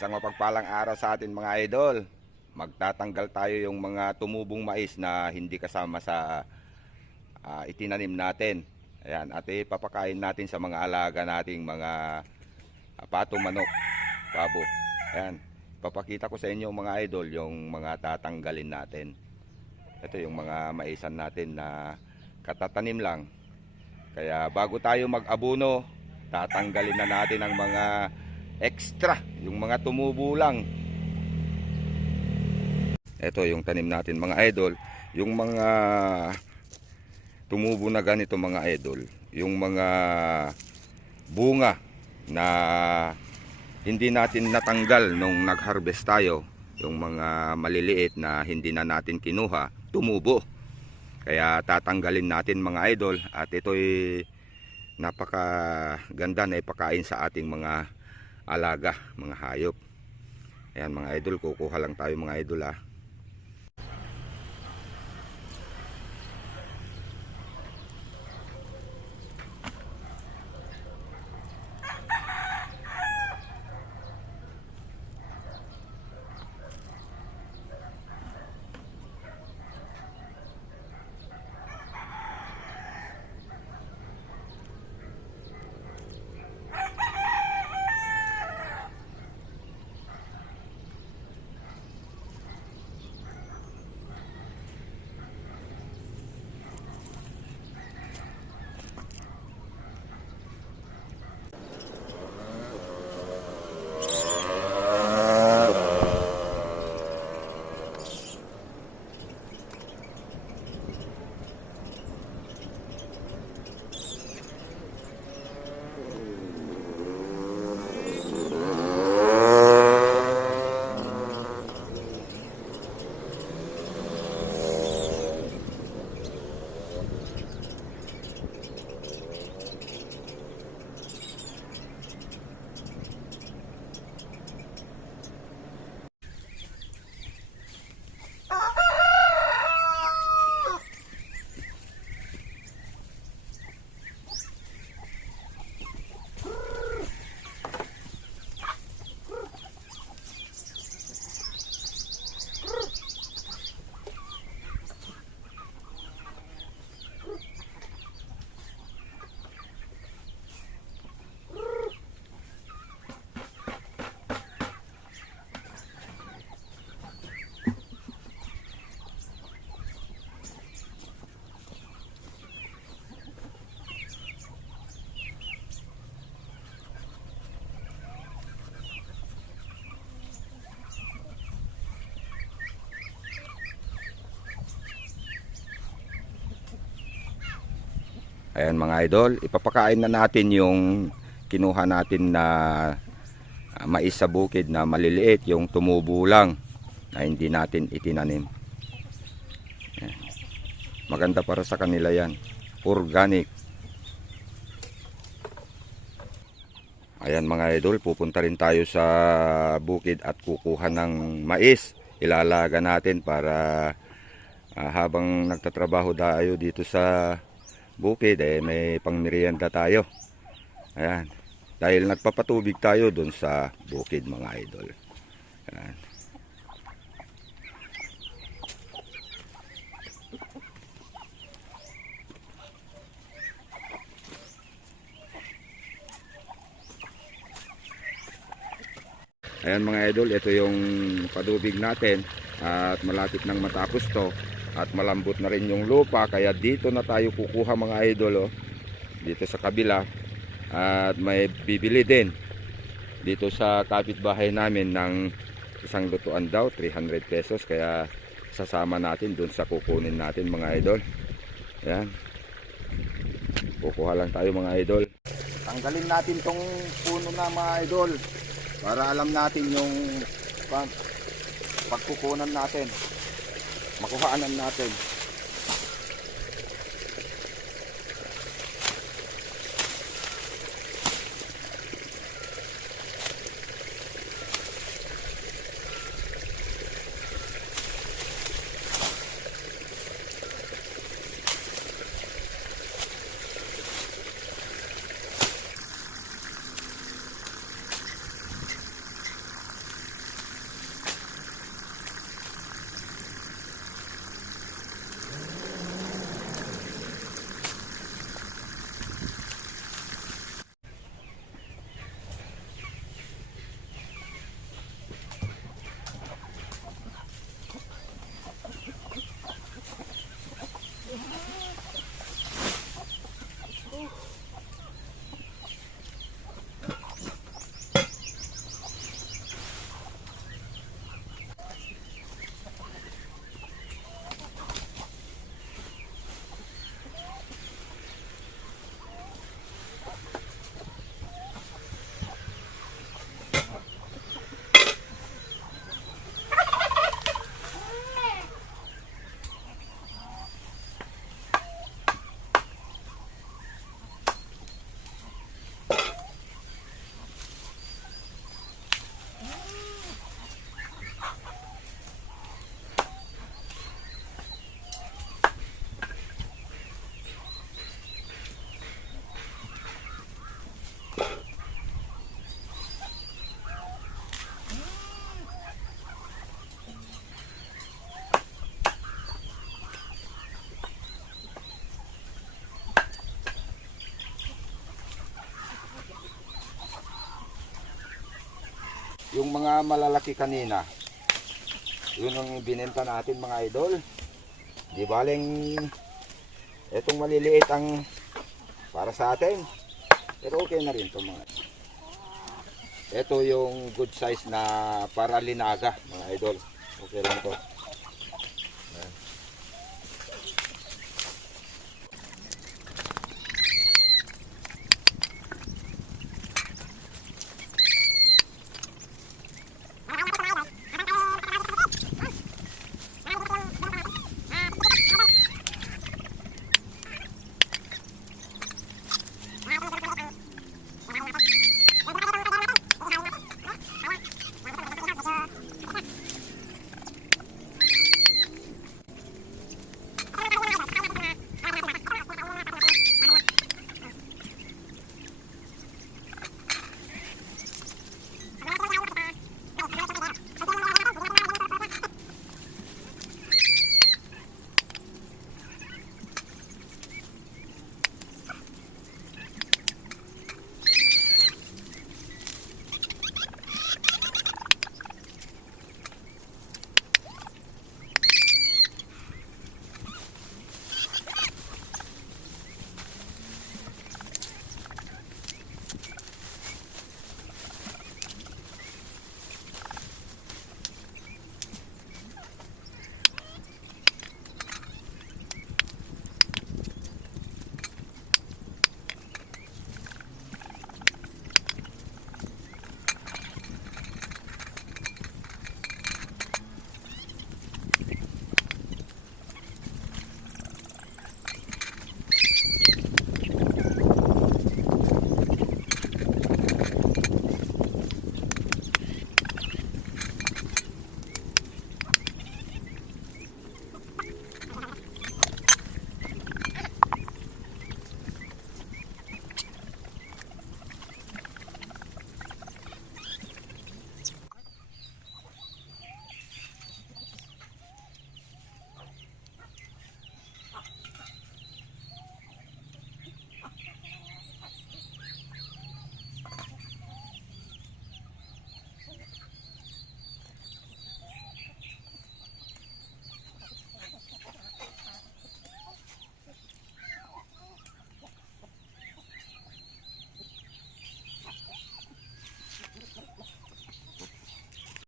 Isang mapagpalang araw sa atin mga idol. Magtatanggal tayo yung mga tumubong mais na hindi kasama sa itinanim natin. Ayan, at ipapakain natin sa mga alaga nating mga pato, manok, pabo. Ayan, papakita ko sa inyo mga idol yung mga tatanggalin natin. Ito yung mga maisan natin na katatanim lang. Kaya bago tayo mag-abuno, tatanggalin na natin ang mga extra, yung mga tumubo lang. Ito yung tanim natin mga idol, yung mga tumubo na ganito mga idol, yung mga bunga na hindi natin natanggal nung nag-harvest tayo, yung mga maliliit na hindi na natin kinuha, tumubo. Kaya tatanggalin natin mga idol, at ito'y napakaganda na ipakain sa ating mga alaga, mga hayop. Ayan mga idol, kukuha lang tayo mga idol . Ayan mga idol, ipapakain na natin yung kinuha natin na mais sa bukid na maliliit, yung tumubo lang na hindi natin itinanim. Ayan. Maganda para sa kanila yan, organic. Ayan mga idol, pupunta rin tayo sa bukid at kukuha ng mais. Ilalaga natin para habang nagtatrabaho tayo dito sa bukid, may pangmerienda tayo. Ayan, dahil nagpapatubig tayo dun sa bukid mga idol. Ayan. Ayan mga idol, ito yung patubig natin at malapit nang matapos to. At malambot na rin yung lupa, kaya dito na tayo kukuha mga idol, dito sa kabila. At may bibili din dito sa kapitbahay namin ng isang lutuan daw, 300 pesos. Kaya sasama natin dun sa kukunin natin mga idol. Ayan, kukuha lang tayo mga idol. Tanggalin natin tong puno na mga idol para alam natin yung pagkukunan natin, makuhaanan natin. Yung mga malalaki kanina, yun ang binenta natin mga idol. Di baling etong maliliit ang para sa atin. Pero okay na rin to mga. Ito yung good size na para linaga mga idol. Okay lang to.